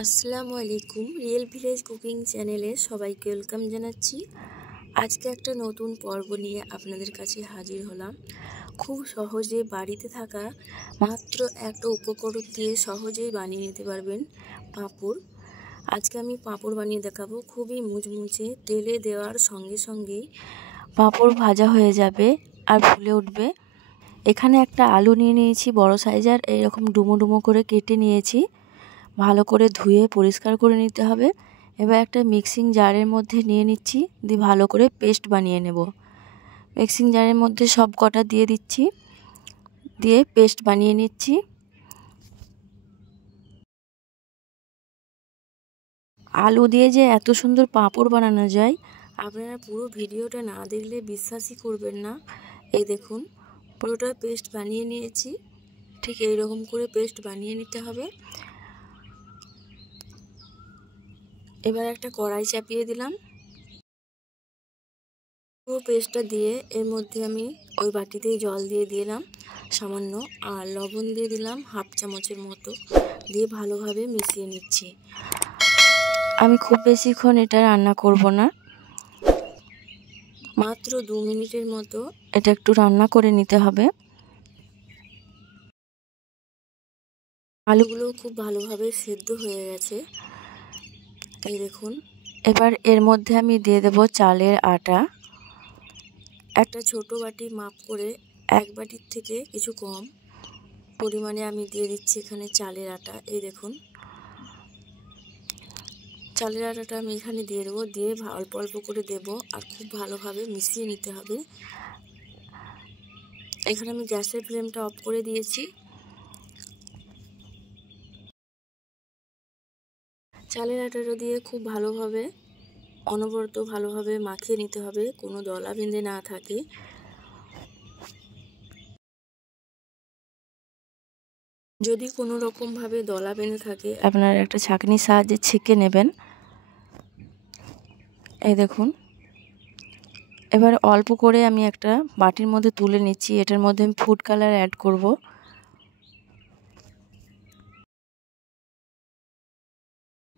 আসসালামু আলাইকুম। Real village cooking চ্যানেলে সবাইকে ওয়েলকাম জানাচ্ছি। আজকে একটা নতুন পর্ব নিয়ে আপনাদের কাছে হাজির হলাম। খুব সহজে বাড়িতে থাকা মাত্র একটা উপকরণ দিয়ে সহজেই বানিয়ে নিতে পারবেন পাঁপড়। আজকে আমি পাঁপড় বানিয়ে দেখাবো। খুবই মুচমুচে, তেলে দেওয়ার সঙ্গে সঙ্গেই পাঁপড় ভাজা হয়ে যাবে আর ফুলে উঠবে। এখানে একটা আলু নিয়ে নিয়েছি বড় সাইজের, এইরকম ডুমো ডুমো করে কেটে নিয়েছি। ভালো করে ধুয়ে পরিষ্কার করে নিতে হবে। এবার একটা মিক্সিং জারের মধ্যে নিয়ে নিচ্ছি, দিয়ে ভালো করে পেস্ট বানিয়ে নেব। মিক্সিং জারের মধ্যে সব কটা দিয়ে দিচ্ছি, দিয়ে পেস্ট বানিয়ে নিচ্ছি। আলু দিয়ে যে এত সুন্দর পাঁপড় বানানো যায়, আপনারা পুরো ভিডিওটা না দেখলে বিশ্বাসই করবেন না। এই দেখুন, পুরোটা পেস্ট বানিয়ে নিয়েছি। ঠিক এইরকম করে পেস্ট বানিয়ে নিতে হবে। এবার একটা কড়াই চাপিয়ে দিলাম। পুরো পেস্টটা দিয়ে এর মধ্যে আমি ওই বাটিতেই জল দিয়ে দিলাম সামান্য, আর লবণ দিয়ে দিলাম হাফ চামচের মতো, দিয়ে ভালোভাবে মিশিয়ে নিচ্ছি। আমি খুব বেশিক্ষণ এটা রান্না করব না, মাত্র 2 মিনিটের মতো এটা একটু রান্না করে নিতে হবে। আলুগুলো খুব ভালোভাবে সেদ্ধ হয়ে গেছে, এই দেখুন। এবার এর মধ্যে আমি দিয়ে দেব চালের আটা। একটা ছোট বাটি মাপ করে 1 বাটির থেকে কিছু কম পরিমাণে আমি দিয়ে দিচ্ছি এখানে চালের আটা। এই দেখুন, চালের আটাটা আমি এখানে দিয়ে দেবো, দিয়ে অল্প অল্প করে দেব, আর খুব ভালোভাবে মিশিয়ে নিতে হবে। এখানে আমি গ্যাসের ফ্লেমটা অফ করে দিয়েছি। চালের আটাটা দিয়ে খুব ভালোভাবে অনবরত ভালোভাবে মাখিয়ে নিতে হবে, কোনো দলা বেঁধে না থাকে। যদি কোনো রকমভাবে দলা বেঁধে থাকে, আপনারা একটা ছাঁকনির সাহায্যে ছেঁকে নেবেন। এই দেখুন, এবার অল্প করে আমি একটা বাটির মধ্যে তুলে নিচ্ছি। এটার মধ্যে আমি ফুড কালার অ্যাড করব।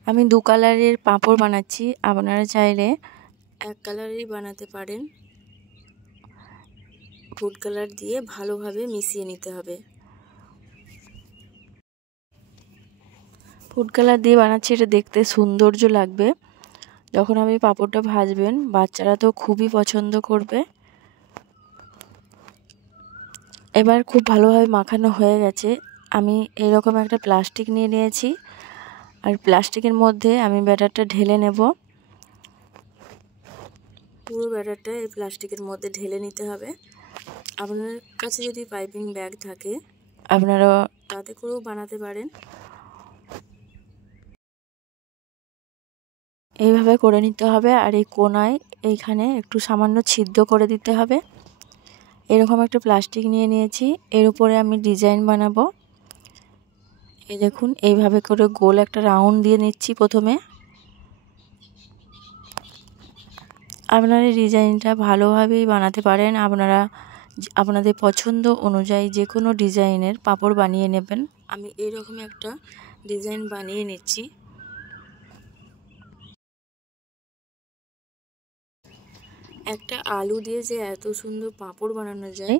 আমি 2 কালারের পাঁপড় বানাচ্ছি, আপনারা চাইলে 1 কালারেরই বানাতে পারেন। ফুড কালার দিয়ে ভালোভাবে মিশিয়ে নিতে হবে। ফুড কালার দিয়ে বানাচ্ছি, এটা দেখতে সৌন্দর্য লাগবে। যখন আপনি পাঁপড়টা ভাজবেন, বাচ্চারা তো খুবই পছন্দ করবে। এবার খুব ভালোভাবে মাখানো হয়ে গেছে। আমি এরকম একটা প্লাস্টিক নিয়ে নিয়েছি, আর প্লাস্টিকের মধ্যে আমি ব্যাটারটা ঢেলে নেব। পুরো ব্যাটারটা এই প্লাস্টিকের মধ্যে ঢেলে নিতে হবে। আপনার কাছে যদি পাইপিং ব্যাগ থাকে, আপনারা তাতে করেও বানাতে পারেন। এইভাবে করে নিতে হবে, আর এই কোণায় এইখানে একটু সামান্য ছিদ্র করে দিতে হবে। এরকম একটা প্লাস্টিক নিয়ে নিয়েছি, এর উপরে আমি ডিজাইন বানাবো। এই দেখুন, এইভাবে করে গোল একটা রাউন্ড দিয়ে নিচ্ছি প্রথমে। আপনারা এই ডিজাইনটা ভালোভাবেই বানাতে পারেন। আপনারা আপনাদের পছন্দ অনুযায়ী যে কোনো ডিজাইনের পাঁপড় বানিয়ে নেবেন। আমি এইরকম একটা ডিজাইন বানিয়ে নিচ্ছি। একটা আলু দিয়ে যে এত সুন্দর পাঁপড় বানানো যায়,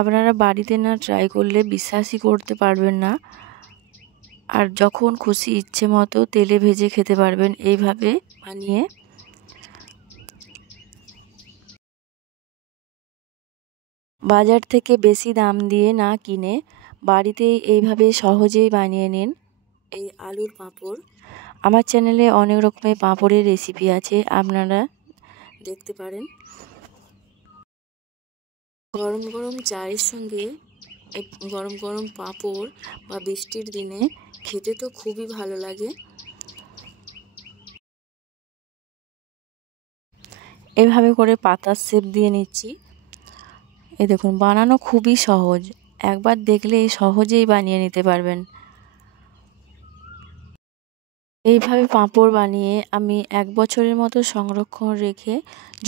আপনারা বাড়িতে না ট্রাই করলে বিশ্বাসই করতে পারবেন না। আর যখন খুশি ইচ্ছে মতো তেলে ভেজে খেতে পারবেন এইভাবে বানিয়ে। বাজার থেকে বেশি দাম দিয়ে না কিনে বাড়িতেই এইভাবে সহজেই বানিয়ে নিন এই আলুর পাঁপড়। আমার চ্যানেলে অনেক রকমের পাঁপড়ের রেসিপি আছে, আপনারা দেখতে পারেন। গরম গরম চায়ের সঙ্গে গরম গরম পাঁপড় বা বৃষ্টির দিনে খেতে তো খুবই ভালো লাগে। এভাবে করে পাতার শেপ দিয়ে নিচ্ছি। এই দেখুন, বানানো খুবই সহজ, একবার দেখলে সহজেই বানিয়ে নিতে পারবেন। এইভাবে পাঁপড় বানিয়ে আমি 1 বছরের মতো সংরক্ষণ রেখে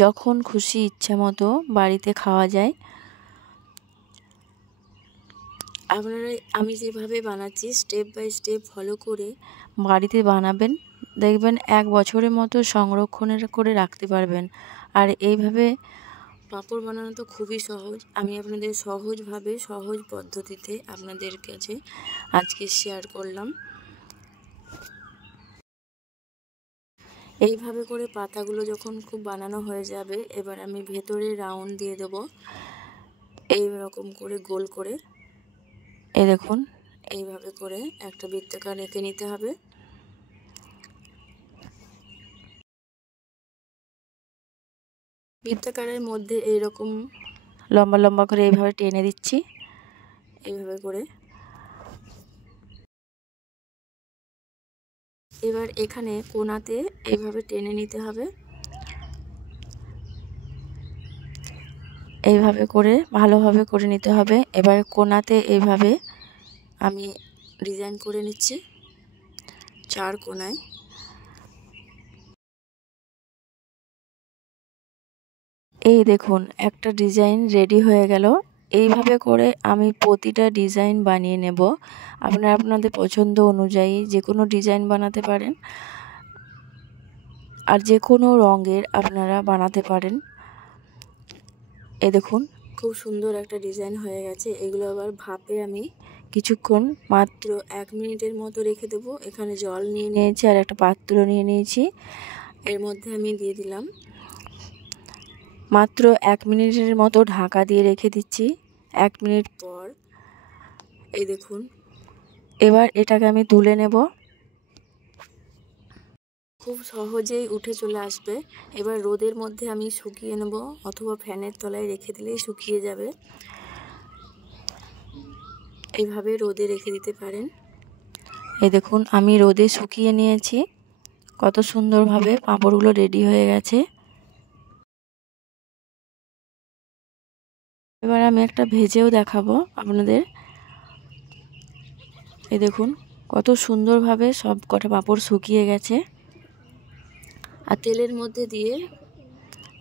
যখন খুশি ইচ্ছে মতো বাড়িতে খাওয়া যায়। আপনারা আমি যেভাবে বানাচ্ছি স্টেপ বাই স্টেপ ফলো করে বাড়িতে বানাবেন, দেখবেন 1 বছরের মতো সংরক্ষণের করে রাখতে পারবেন। আর এইভাবে পাঁপড় বানানো তো খুবই সহজ। আমি আপনাদের সহজভাবে সহজ পদ্ধতিতে আপনাদের কাছে আজকে শেয়ার করলাম। এইভাবে করে পাতাগুলো যখন খুব বানানো হয়ে যাবে, এবার আমি ভেতরে রাউন্ড দিয়ে দেব এই রকম করে গোল করে। এই দেখুন, এইভাবে করে একটা বৃত্তাকার এঁকে নিতে হবে। বৃত্তাকারের মধ্যে এইরকম লম্বা লম্বা করে এইভাবে টেনে দিচ্ছি, এইভাবে করে। এবার এখানে কোণাতে এইভাবে টেনে নিতে হবে, এইভাবে করে ভালোভাবে করে নিতে হবে। এবার কোণাতে এইভাবে আমি ডিজাইন করে নিচ্ছি 4 কোণায়। এই দেখুন একটা ডিজাইন রেডি হয়ে গেল। এইভাবে করে আমি প্রতিটা ডিজাইন বানিয়ে নেব। আপনারা আপনাদের পছন্দ অনুযায়ী যে কোনো ডিজাইন বানাতে পারেন, আর যে কোনো রঙের আপনারা বানাতে পারেন। এই দেখুন খুব সুন্দর একটা ডিজাইন হয়ে গেছে। এগুলো আবার ভাপে আমি কিছুক্ষণ মাত্র 1 মিনিটের মতো রেখে দেব। এখানে জল নিয়ে নিয়েছি আর একটা পাত্র নিয়ে নিয়েছি, এর মধ্যে আমি দিয়ে দিলাম। মাত্র 1 মিনিটের মতো ঢাকা দিয়ে রেখে দিচ্ছি। 1 মিনিট পর এই দেখুন, এবার এটাকে আমি তুলে নেব। খুব সহজেই উঠে চলে আসবে। এবার রোদের মধ্যে আমি শুকিয়ে নেব, অথবা ফ্যানের তলায় রেখে দিলেই শুকিয়ে যাবে। এইভাবে রোদে রেখে দিতে পারেন। এই দেখুন আমি রোদে শুকিয়ে নিয়েছি। কত সুন্দরভাবে পাঁপড়গুলো রেডি হয়ে গেছে। এবার আমি একটা ভেজেও দেখাবো আপনাদের। এই দেখুন কত সুন্দরভাবে সব কটা পাঁপড় শুকিয়ে গেছে। আর তেলের মধ্যে দিয়ে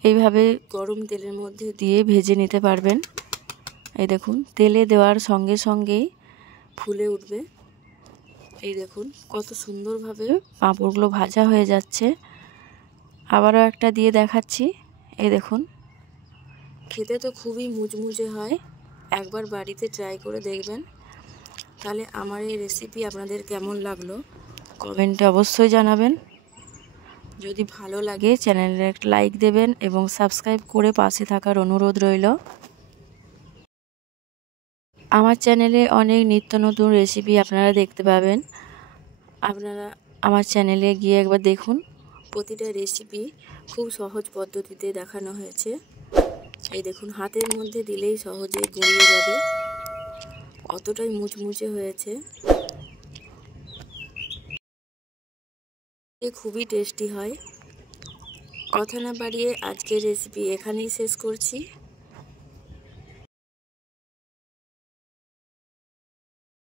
এইভাবে গরম তেলের মধ্যে দিয়ে ভেজে নিতে পারবেন। এই দেখুন তেলে দেওয়ার সঙ্গে সঙ্গেই ফুলে উঠবে। এই দেখুন কত সুন্দরভাবে পাঁপড়গুলো ভাজা হয়ে যাচ্ছে। আবারও একটা দিয়ে দেখাচ্ছি। এই দেখুন খেতে তো খুবই মুচমুচে হয়। একবার বাড়িতে ট্রাই করে দেখবেন। তাহলে আমার এই রেসিপি আপনাদের কেমন লাগলো কমেন্টে অবশ্যই জানাবেন। যদি ভালো লাগে চ্যানেলে একটা লাইক দেবেন এবং সাবস্ক্রাইব করে পাশে থাকার অনুরোধ রইল। আমার চ্যানেলে অনেক নিত্য নতুন রেসিপি আপনারা দেখতে পাবেন। আপনারা আমার চ্যানেলে গিয়ে একবার দেখুন। প্রতিটা রেসিপি খুব সহজ পদ্ধতিতে দেখানো হয়েছে। এই দেখুন হাতের মধ্যে দিলেই সহজে গড়িয়ে যাবে, অতটাই মুচমুচে হয়েছে। খুবই টেস্টি হয়। কথা না বাড়িয়ে আজকের রেসিপি এখানেই শেষ করছি।